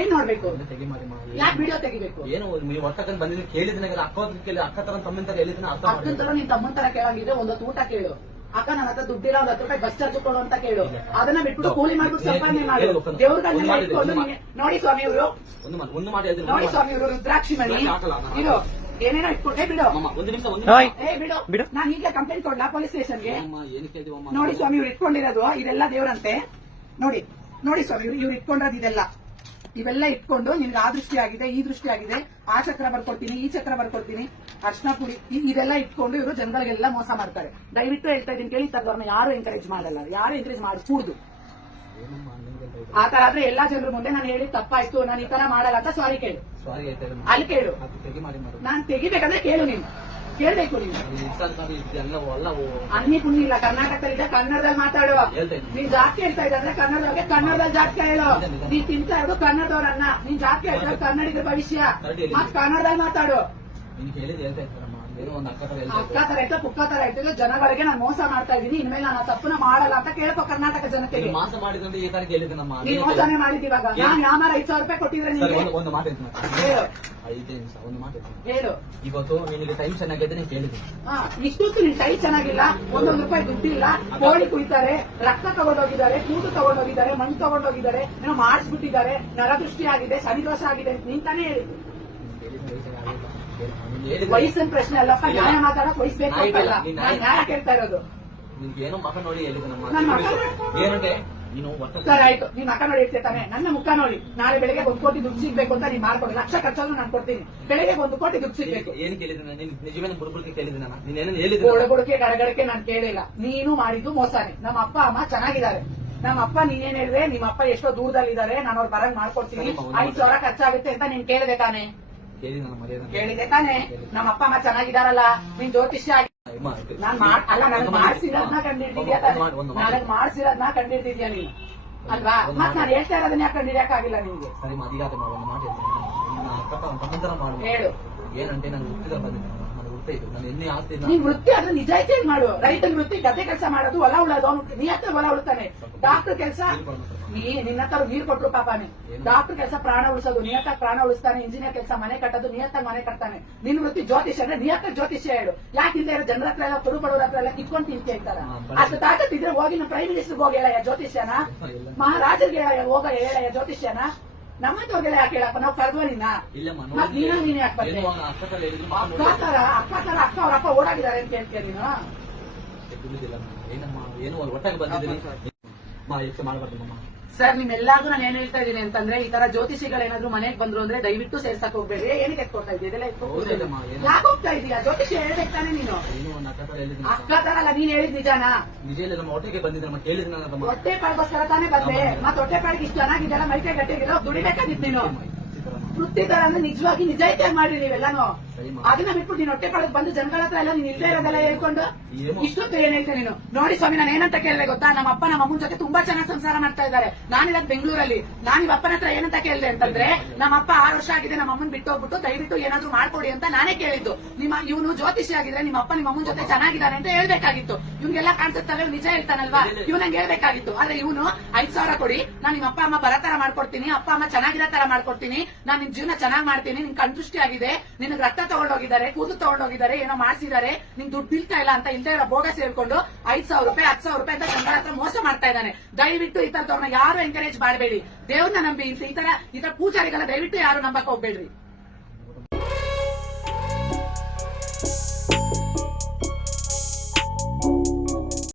ಏನ್ ನೋಡ್ಬೇಕು? ತೆಗಿ ಮಾಡಿ ಮಾ. ಯಾಕೆ ವಿಡಿಯೋ ತೆಗಿಬೇಕು? ಏನು ನೀವು ಹೊಟ್ಟಕಂಡ್ ಬಂದಿದ್ದೀನಿ ಕೇಳಿದ್ರೆ ಅಕ್ಕ ಕೇಳಿ ಅಕ್ಕ ತರ ತಮ್ಮನ ತರ ಹೇಳಿದ್ರೆ ಅರ್ಥ ಅಕ್ಕನ ತರ ನೀನ್ ತಮ್ಮನ್ ತರ ಕೇಳಾಗಿದ್ರೆ ಒಂದೊತ್ತು ಊಟ ಕೇಳು. ಅಕ್ಕ ನನ್ನ ಹತ್ರ ದುಡ್ಡಿಲ್ಲ ಒಂದ್ ಹತ್ತು ರೂಪಾಯಿ ಬಸ್ ಚಾರ್ಜ್ ಕೊಡು ಅಂತ ಕೇಳು. ಅದನ್ನ ಬಿಟ್ಬಿಟ್ಟು ಕೂಲಿ ಮಾಡ್ಬಿಟ್ಟು ಸಂಪಾದನೆ ಮಾಡು. ಇಟ್ಕೊಂಡು ನೋಡಿ ಸ್ವಾಮಿ ಇವರು ಒಂದು ಮಾತು ಒಂದು ಮಾಡಿ ಹೇಳ್ತೀನಿ, ನೋಡಿ ಸ್ವಾಮಿ ಇವರು ರುದ್ರಾಕ್ಷಿ ಮಣಿ. ಇದು ಏನೇನೋ ಇಟ್ಕೊಂಡೆ ಬಿಡು. ಮಾಮ, ಒಂದು ನಿಮಿಷ ಒಂದು ನಿಮಿಷ. ಏ ಬಿಡು. ಬಿಡು. ನಾನು ಈಗ ಕಂಪ್ಲೇಂಟ್ ಕೊಡ್ಲಾ ಪೊಲೀಸ್ ಸ್ಟೇಷನ್ಗೆ? ನೋಡಿ ಸ್ವಾಮಿ ಇವ್ರು ಇಟ್ಕೊಂಡಿರೋದು ಇದೆಲ್ಲ ದೇವ್ರಂತೆ. ನೋಡಿ ನೋಡಿ ಸ್ವಾಮಿ ಇವ್ರು ಇವ್ರು ಇಟ್ಕೊಂಡಿರೋದು ಇದೆಲ್ಲ. ಇವೆಲ್ಲ ಇಟ್ಕೊಂಡು ನಿನ್ಗೆ ಆ ದೃಷ್ಟಿ ಆಗಿದೆ ಈ ದೃಷ್ಟಿ ಆಗಿದೆ. ಆ ಚಕ್ರ ಬರ್ಕೊಡ್ತೀನಿ ಈ ಚಕ್ರ ಬರ್ಕೊಡ್ತೀನಿ. ಅರ್ಶನ ಪುಡಿ ಇದೆಲ್ಲ ಇಟ್ಕೊಂಡು ಇವರು ಜನಗಳಿಗೆಲ್ಲ ಮೋಸ ಮಾಡ್ತಾರೆ. ದಯವಿಟ್ಟು ಹೇಳ್ತಾ ಇದೀನಿ ಕೇಳಿ ತರದವ್ರನ್ನ ಯಾರು ಎಂಕರೇಜ್ ಮಾಡಲ್ಲ. ಯಾರು ಎಂಕರೇಜ್ ಮಾಡಿ ಕೂಡುದು ಏನಮ್ಮ, ನಿಮ್ಗೆ ಹೇಳ್ತಾ ಇದ್ದೀನಿ. ಆ ತರ ಆದ್ರೆ ಎಲ್ಲಾ ಜನರ ಮುಂದೆ ನಾನು ಹೇಳಿ ತಪ್ಪಾಯ್ತು ನಾನು ಈ ತರ ಮಾಡಲ್ಲ ಅಂತ ಸಾರಿ ಕೇಳು. ಅಲ್ಲಿ ಕೇಳು. ನಾನ್ ತೆಗಿಬೇಕಂದ್ರೆ ಕೇಳು ನೀನು. ಕೇಳ್ಬೇಕು ನೀವು. ಅನ್ನಿ ಪುಣ್ಯ ಇಲ್ಲ ಕರ್ನಾಟಕದಲ್ಲಿ ಕನ್ನಡದಲ್ಲಿ ಮಾತಾಡುವ. ಹೇಳ್ತಾ ಇದ್ದೀನಿ. ನೀನ್ ಜಾತಿ ಹೇಳ್ತಾ ಇದ್ರೆ ಕನ್ನಡದವ್ರಿಗೆ ಕನ್ನಡದಲ್ಲಿ ಜಾತಿ ಹೇಳು. ನೀ ತಿಂತಾ ಇರೋದು ಕನ್ನಡದವ್ರನ್ನ. ನೀನ್ ಜಾತಿ ಹೇಳ್ತಾ ಕನ್ನಡಿಗರ ಭವಿಷ್ಯ. ಮತ್ ಕನ್ನಡದಲ್ಲಿ ಮಾತಾಡು. ಅಕ್ಕ ತರ ಆಯ್ತಾ ಪುಕ್ಕ ತರ ಆಯ್ತು ಜನಗಳಿಗೆ ನಾನು ಮೋಸ ಮಾಡ್ತಾ ಇದೀನಿ ಇನ್ಮೇಲೆ ನಾನು ತಪ್ಪನ್ನ ಮಾಡಲ್ಲ ಅಂತ ಕೇಳಪ್ಪ ಕರ್ನಾಟಕ ಜನತೆ ಮಾಸ ಮಾಡಿದ್ರೆ ಈ ತರ ಕೇಳಿದ್ದೆ ನಮ್ಮ ನೀವು ಮೋಸನೆ ಮಾಡಿದೀವಾಗ ನಾನ್ ಯಾಮಾರ ಐದ್ ಸಾವಿರ ರೂಪಾಯಿ ಕೊಟ್ಟಿದ್ರೆ ನಿನ್ಗೆ ಒಂದು ಮಾತು ಹೇಳು. ಐದೇ ನಿಮಿಷ ಒಂದು ಮಾತು ಹೇಳು. ಇವತ್ತು ನಿನಗೆ ಟೈಮ್ ಚೆನ್ನಾಗಿದೆ ನೀನು ಕೇಳಿದ್ದೀನಿ ಇಷ್ಟೊತ್ತು ನಿನ್ ಕೈ ಚೆನ್ನಾಗಿಲ್ಲ. ಒಂದೊಂದು ರೂಪಾಯಿ ದುಡ್ಡಿಲ್ಲ. ಕೋಳಿ ಕುಯ್ತಾರೆ ರಕ್ತ ತಗೊಂಡೋಗಿದ್ದಾರೆ ಕೂಟು ತಗೊಂಡೋಗಿದ್ದಾರೆ ಮಣ್ಣು ತಗೊಂಡೋಗಿದ್ದಾರೆ ಏನೋ ಮಾಡಿಸ್ಬಿಟ್ಟಿದ್ದಾರೆ. ನರದೃಷ್ಟಿ ಆಗಿದೆ ಶನಿದೋಷ ಆಗಿದೆ ನಿಂತಾನೆ ತಾನೇ ಹೇಳಿ ವಯಸ್ಸಿನ ಪ್ರಶ್ನೆ ಅಲ್ಲಪ್ಪ ನ್ಯಾಯ ಮಾತಾಡಕ್ ವಯಸ್ಬೇಕು ಅಂತಲ್ಲ ನಾನ್ ನ್ಯಾಯ ಕೇಳ್ತಾ ಇರೋದು? ನಿನ್ಗೆ ಏನೋ ಮಗ ನೋಡಿ ಹೇಳಿದೆ ನಮ್ಮ ನೀನು ಸರ್ ಆಯ್ತು. ನೀನ್ ಮಕ್ಕ ನೋಡಿ ಇರ್ತೀಯ ತಾನೆ. ನನ್ನ ಮುಖ ನೋಡಿ. ನಾಳೆ ಬೆಳಿಗ್ಗೆ ಒಂದು ಕೋಟಿ ದುಡ್ಡು ಸಿಗ್ಬೇಕು ಅಂತ ನೀನ್ ಮಾಡ್ಕೊಡಿ. ಲಕ್ಷ ಖರ್ಚಾದ್ರೂ ನಾನು ಕೊಡ್ತೀನಿ. ಬೆಳಿಗ್ಗೆ ಒಂದು ಕೋಟಿ ದುಡ್ಡು ಸಿಗ್ಬೇಕು. ಏನ್ ಕೇಳಿದ್ರೆ ನಾನು? ನಿಜವೇನ ಬುಡ್ಬುಡ್ಕೆ ಕೇಳಿದ ನಾನು ಏನೇನು ಹೇಳಿದ್ರೆ ಒಳಗೊಡಕೆ ಗಡಗಡಕೆ ನಾನು ಕೇಳಿಲ್ಲ. ನೀನು ಮಾಡಿದ್ದು ಮೋಸಾನೆ. ನಮ್ಮ ಅಪ್ಪ ಅಮ್ಮ ಚೆನ್ನಾಗಿದ್ದಾರೆ. ನಮ್ಮ ಅಪ್ಪ ನೀನೇನ್ ಹೇಳಿದ್ರೆ ನಿಮ್ಮ ಅಪ್ಪ ಎಷ್ಟೋ ದೂರದಲ್ಲಿದ್ದಾರೆ. ನಾನು ಅವ್ರು ಬರಂಗ್ ಮಾಡ್ಕೊಡ್ತೀನಿ. ಐದು ಸಾವಿರ ಖರ್ಚಾಗುತ್ತೆ ಅಂತ ನೀನ್ ಕೇಳಿದೆ ತಾನೆ. ಕೇಳಿದೆ ತಾನೆ. ನಮ್ಮ ಅಪ್ಪ ಅಮ್ಮ ಚೆನ್ನಾಗಿದಾರಲ್ಲ ನಿನ್ ಜ್ಯೋತಿಷ್ಯ ನಾನ್ ಅಲ್ಲ ನನ್ ಮಾಡ್ಸಿರೋದ್ನ. ನನಗ್ ಮಾಡ್ಸಿರೋದ್ನ ಕಂಡಿಡ್ದಿದ್ಯಾ ನೀನು? ಅಲ್ವಾ? ಮತ್. ನಾನು ಹೇಳ್ತಾ ಇರೋದನ್ನ ಯಾಕೆ ಕಂಡಿಡಿಯಕ್ಕಾಗಿಲ್ಲ ನಿಮ್ಗೆ ಸರಿ ಮದಿಗಾತ ಒಂದು ಮಾತು ಹೇಳ್ತೀನಿ ಹೇಳು. ಏನಂತೆ ನಾನು ಹುಟ್ಟಿದ ಬಂದಿದ್ದೆ ನಾನು ಹುಟ್ಟೆ ಇದು ನಾನು ಎಣ್ಣೆ ಆಸ್ತಿ. ನೀನ್ ವೃತ್ತಿ ಅದ್ರ ನಿಜಾಯಿತಿ ಮಾಡು. ರೈತನ ವೃತ್ತಿ ಗದ್ದೆ ಕೆಲಸ ಮಾಡೋದು ಹೊಲ ಉಳೋದು ಅವ್ನು ನೀ ಹತ್ರ ಹೊಲ ಉಳ್ತಾನೆ. ಡಾಕ್ಟರ್ ಕೆಲಸ ನೀ ನಿನ್ನ ಹತ್ರ ನೀರ್ ಕೊಟ್ರು ಪಾಪಾನೆ. ಡಾಕ್ಟರ್ ಕೆಲಸ ಪ್ರಾಣ ಉಳಿಸೋದು ನಿಯತ್ತ ಪ್ರಾಣ ಉಳಿಸ್ತಾನೆ. ಇಂಜಿನಿಯರ್ ಕೆಲಸ ಮನೆ ಕಟ್ಟೋದು ನಿಯತ್ತ ಮನೆ ಕಟ್ತಾನೆ. ನಿನ್ ವೃತ್ತಿ ಜ್ಯೋತಿಷ್ಯ ಅಂದ್ರೆ ನಿಯತ್ತ ಜ್ಯೋತಿಷ್ಯ ಹೇಳು. ಯಾಕೆ ಇಲ್ಲ ಇರೋ ಜನರ ಹತ್ರ ಎಲ್ಲ ಕುರು ಬಡವರ ಹತ್ರ ಎಲ್ಲ ಕಿತ್ಕೊಂಡು ತಿಂತ ಇರ್ತಾರ ಅಷ್ಟು ತಾಕತ್ ಇದ್ರೆ ಹೋಗಿ ನಮ್ಮ ಪ್ರೈಮ್ ಮಿನಿಸ್ಟರ್ ಹೋಗಿ ಹೇಳಯ್ಯ ಜ್ಯೋತಿಷ್ಯನ. ಮಹಾರಾಜರಿಗೆ ಹೋಗ ಹೇಳಯ್ಯ ಜ್ಯೋತಿಷ್ಯನ. ನಮ್ಮಂತವ್ರಿಗೆಲ್ಲ ಯಾಕೆ ಹೇಳಪ್ಪ? ನಾವು ಕರೆದ್ವ ಇಲ್ಲ ಇಲ್ಲಮ್ಮ ಮತ್ತ್ ನೀನು ನೀನ್ ಯಾಕೆ ಅವ್ನ ಅಕ್ಕ ತರ ಅಕ್ಕ. ತರ ಅಕ್ಕ ಅವ್ರ ಅಪ್ಪ ಓಡಾಡಿದ್ದಾರೆ ಅಂತ ಹೇಳ್ತೀಯ ನೀನು? ತಿಳಿದಿಲ್ಲ ಏನಮ್ಮ ಏನೋ ಅವ್ರು ಒಟ್ಟಾಗಿ ಬಂದಿದ್ದೀನಿ ಮಾ ಮಾಡಬಾರ್ದು ಸರ್ ನಿಮ್ಮೆಲ್ಲಾದ್ರೂ ನಾನು ಏನ್ ಹೇಳ್ತಾ ಇದ್ದೀನಿ ಅಂತಂದ್ರೆ ಈ ತರ ಜ್ಯೋತಿಷಿಗಳೇನಾದ್ರು ಮನೆಗೆ ಬಂದ್ರು ಅಂದ್ರೆ ದಯವಿಟ್ಟು ಸೇರ್ಸಕ್ ಹೋಗ್ಬೇಡಿ. ಏನಕ್ಕೆ ಎತ್ಕೊಡ್ತಾ ಇದೆಯಾ? ಯಾಕೆ ಹೋಗ್ತಾ ಇದೀಯ ಜ್ಯೋತಿಷಿ ಹೇಳ್ಬೇಕು ತಾನೆ ನೀನು. ಅಕ್ಕ ತರ ಅಲ್ಲ ನೀನ್ ಹೇಳಿದ್ ನಿಜಾನ? ಹೊಟ್ಟೆ ಪಾಡ್ಗೋಸ್ಕರ ತಾನೇ ಬಂದೆ. ಮತ್ತೆ ಹೊಟ್ಟೆ ಪಾಡಿಗೆ ಇಷ್ಟು ಚೆನ್ನಾಗಿದ್ದಲ್ಲ ಮೈಕೈ ಗಟ್ಟಿಗಿಲ್ಲ ದುಡಿಬೇಕಾಗಿತ್ತು ನೀನು. ಅಂದ್ರೆ ನಿಜವಾಗಿ ನಿಜಾಯಿತಿಯಾಗಿ ಮಾಡಿ ನೀವೆಲ್ಲಾನು. ಅದನ್ನ ಬಿಟ್ಬಿಟ್ಟು ನೀನು ಹೊಟ್ಟೆ ಬಂದು ಜನಗಳ ಹತ್ರ ಎಲ್ಲ ನೀನ್ ಇಲ್ಲೇ ಇರೋದೆಲ್ಲ ಹೇಳ್ಕೊಂಡು? ಇಷ್ಟೊತ್ತು ಏನ್ ನೀನು? ನೋಡಿ ಸ್ವಾಮಿ ನಾನು ಏನಂತ ಕೇಳಿದೆ ಗೊತ್ತಾ? ನಮ್ಮ ಅಪ್ಪ ನಮ್ಮ ಅಮ್ಮನ ಜೊತೆ ತುಂಬಾ ಚೆನ್ನಾಗಿ ಸಂಸಾರ ಮಾಡ್ತಾ ಇದ್ದಾರೆ. ನಾನಿರೋದು ಬೆಂಗಳೂರಲ್ಲಿ. ನಾನು ನಿಮ್ಮ ಅಪ್ಪನ ಹತ್ರ ಏನಂತ ಕೇಳಿದೆ ಅಂತಂದ್ರೆ ನಮ್ಮ ಅಪ್ಪ ಆರು ವರ್ಷ ಆಗಿದೆ ನಮ್ಮ ಅಮ್ಮನ್ ಬಿಟ್ಟು ಹೋಗ್ಬಿಟ್ಟು ದಯವಿಟ್ಟು ಏನಾದ್ರು ಮಾಡ್ಕೊಡಿ ಅಂತ ನಾನೇ ಕೇಳಿದ್ದು. ನಿಮ್ಮ ಇವನು ಜ್ಯೋತಿಷಿ ಆಗಿದ್ರೆ ನಿಮ್ಮ ಅಪ್ಪ ನಿಮ್ಮ ಅಮ್ಮನ ಜೊತೆ ಚೆನ್ನಾಗಿದ್ದಾನೆ ಅಂತ ಹೇಳ್ಬೇಕಾಗಿತ್ತು. ಇವ್ನಿಗೆಲ್ಲ ಕಾಣಿಸುತ್ತವೆ ನಿಜ ಹೇಳ್ತಾನಲ್ವಾ? ಇವ್ ನಂಗೆ ಹೇಳ್ಬೇಕಾಗಿತ್ತು. ಆದ್ರೆ ಇವನು ಐದ್ ಸಾವಿರ ಕೊಡಿ. ನಾನು ನಿಮ್ಮ ಅಪ್ಪ ಅಮ್ಮ ಬರೋ ತರ ಮಾಡ್ಕೊಡ್ತೀನಿ. ಅಪ್ಪ ಅಮ್ಮ ಚೆನ್ನಾಗಿರೋ ತರ ಮಾಡ್ಕೊಡ್ತೀನಿ. ನಾನು ಜೀವನ ಚೆನ್ನಾಗಿ ಮಾಡ್ತೀನಿ, ನಿನ್ ಕಣ್ದೃಷ್ಟಿ ಆಗಿದೆ ನಿನ್ ರಕ್ತ ತಗೊಂಡೋಗಿದ್ದಾರೆ, ಕೂದಲು ತಗೊಂಡೋಗಿದ್ದಾರೆ, ಏನೋ ಮಾಡಿಸಿದ್ದಾರೆ, ನಿನ್ ದುಡ್ಡು ಬೀಳ್ತಾ ಇಲ್ಲ ಅಂತ ಇಲ್ದೇ ಇರೋ ಭೋಗ ಸೇರ್ಕೊಂಡು ಐದ್ ಸಾವಿರ ರೂಪಾಯಿ, ಹತ್ತು ಸಾವಿರ ರೂಪಾಯಿ ಅಂತ ಜನರ ಹತ್ರ ಮೋಸ ಮಾಡ್ತಾ ಇದ್ದಾನೆ. ದಯವಿಟ್ಟು ಈ ತರದವ್ರನ್ನ ಯಾರು ಎಂಕರೇಜ್ ಮಾಡಬೇಡಿ. ದೇವ್ರನ್ನ ನಂಬಿ, ಈ ತರ ಈ ತರ ಪೂಜಾರಿಗೆಲ್ಲ ದಯವಿಟ್ಟು ಯಾರು ನಂಬಕ್ ಹೋಗ್ಬೇಡ್ರಿ.